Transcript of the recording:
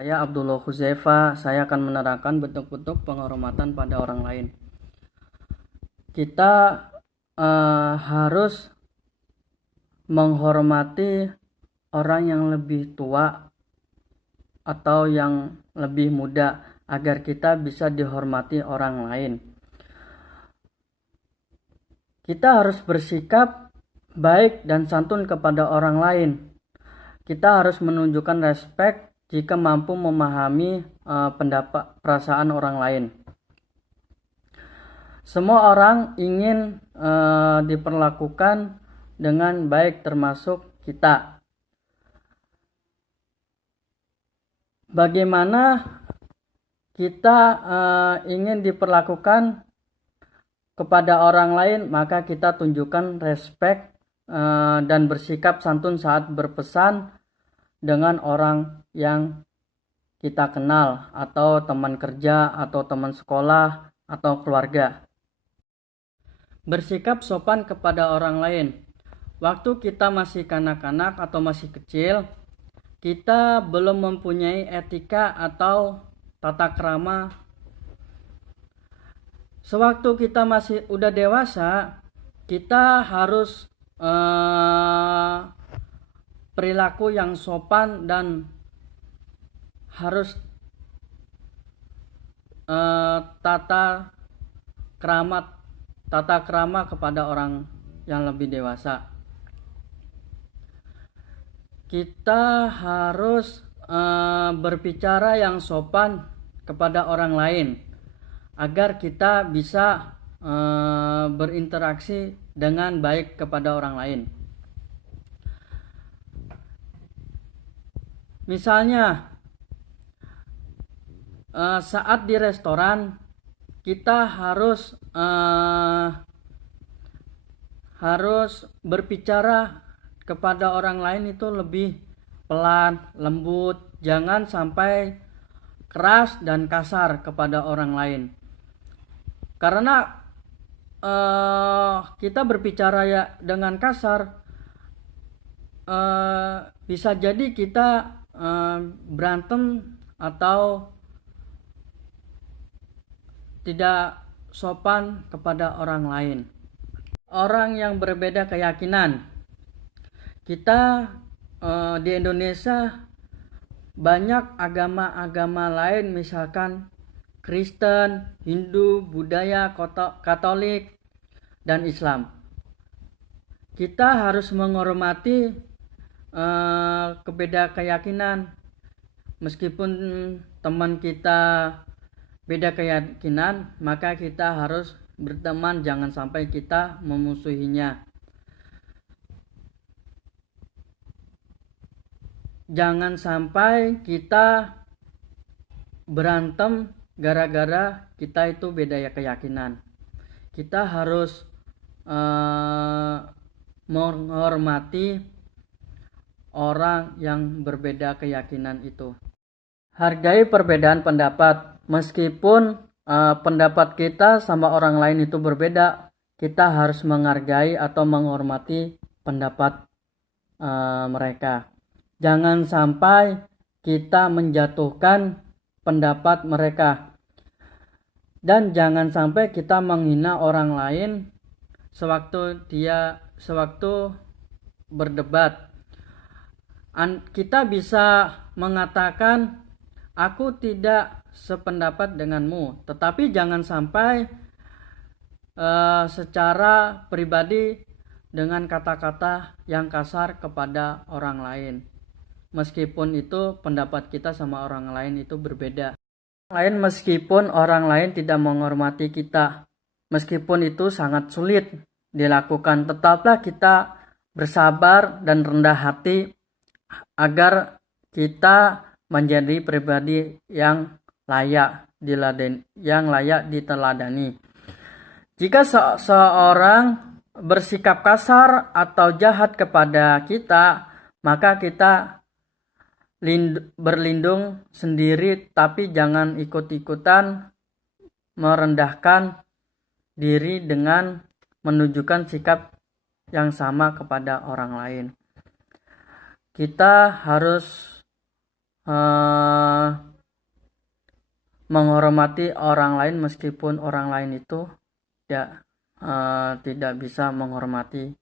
Saya Abdullah Huzaifa, saya akan menerangkan bentuk-bentuk penghormatan pada orang lain. Kita harus menghormati orang yang lebih tua atau yang lebih muda agar kita bisa dihormati orang lain. Kita harus bersikap baik dan santun kepada orang lain. Kita harus menunjukkan respek jika mampu memahami pendapat perasaan orang lain. Semua orang ingin diperlakukan dengan baik, termasuk kita. Bagaimana kita ingin diperlakukan kepada orang lain, maka kita tunjukkan respek dan bersikap santun saat berpesan dengan orang yang kita kenal, atau teman kerja, atau teman sekolah, atau keluarga. Bersikap sopan kepada orang lain. Waktu kita masih kanak-kanak atau masih kecil, kita belum mempunyai etika atau tata krama. Sewaktu kita masih udah dewasa, kita harus perilaku yang sopan dan harus tata krama kepada orang yang lebih dewasa. Kita harus berbicara yang sopan kepada orang lain agar kita bisa berinteraksi dengan baik kepada orang lain. Misalnya, saat di restoran kita harus berbicara kepada orang lain itu lebih pelan, lembut, jangan sampai keras dan kasar kepada orang lain. Karena kita berbicara ya dengan kasar, bisa jadi kita berantem atau tidak sopan kepada orang lain. Orang yang berbeda keyakinan. Kita di Indonesia banyak agama-agama lain, misalkan Kristen, Hindu, Buddha, Katolik, dan Islam. Kita harus menghormati beda keyakinan. Meskipun teman kita beda keyakinan, maka kita harus berteman, jangan sampai kita memusuhinya. Jangan sampai kita berantem gara-gara kita itu beda keyakinan. Kita harus menghormati orang yang berbeda keyakinan itu. Hargai perbedaan pendapat. Meskipun pendapat kita sama orang lain itu berbeda, kita harus menghargai atau menghormati pendapat mereka. Jangan sampai kita menjatuhkan pendapat mereka. Dan jangan sampai kita menghina orang lain sewaktu berdebat. Kita bisa mengatakan, aku tidak sependapat denganmu, tetapi jangan sampai secara pribadi dengan kata-kata yang kasar kepada orang lain. Meskipun itu pendapat kita sama orang lain itu berbeda. Meskipun orang lain tidak menghormati kita, meskipun itu sangat sulit dilakukan, tetaplah kita bersabar dan rendah hati agar kita menjadi pribadi yang layak diteladani. Jika seorang bersikap kasar atau jahat kepada kita, maka kita berlindung sendiri, tapi jangan ikut-ikutan merendahkan diri dengan menunjukkan sikap yang sama kepada orang lain. Kita harus menghormati orang lain meskipun orang lain itu tidak bisa menghormati